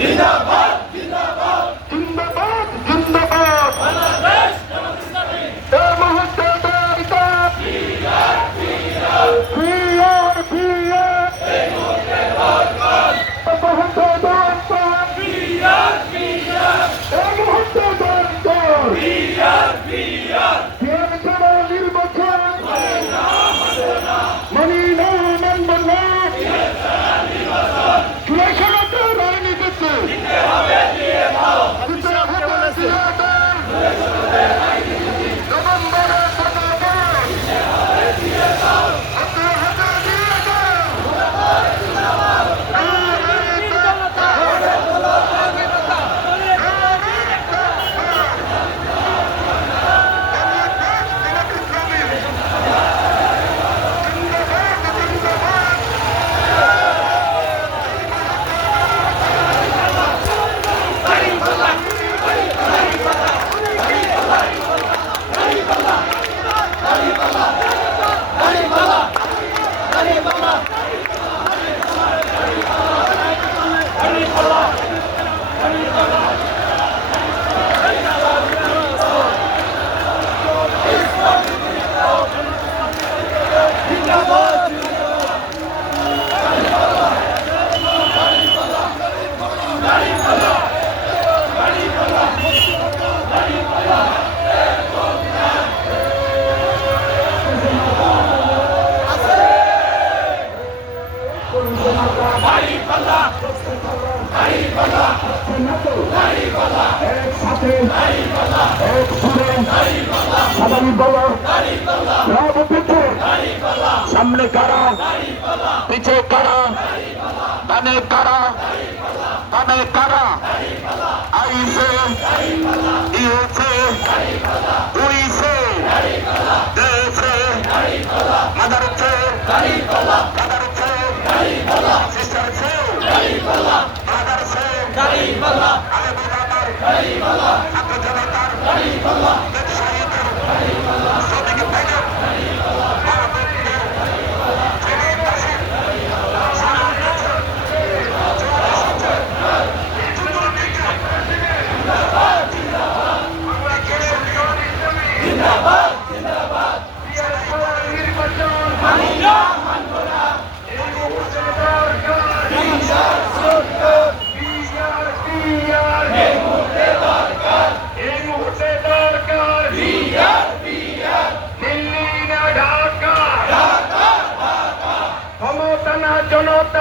জিন্দাবাদ Arriba. সামনে কারা? পিছে কারা? কানে কারা? কানে কারা? আইসে ইউসে উইসে দেশে মাদারছে ছাত্র জনতার ব্যবসায়ীদের জনক